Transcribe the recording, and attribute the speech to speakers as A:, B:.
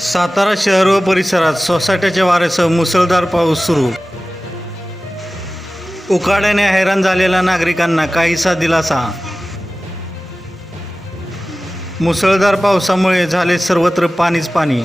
A: सातारा शहर व परिसरात सोसाट्याच्या वाऱ्यासह मुसळधार पाऊस सुरू. उकाड्याने हैराण झालेल्या नागरिकांना काहीसा दिलासा. मुसळधार पावसामुळे झाले सर्वत्र पाणीच पाणी.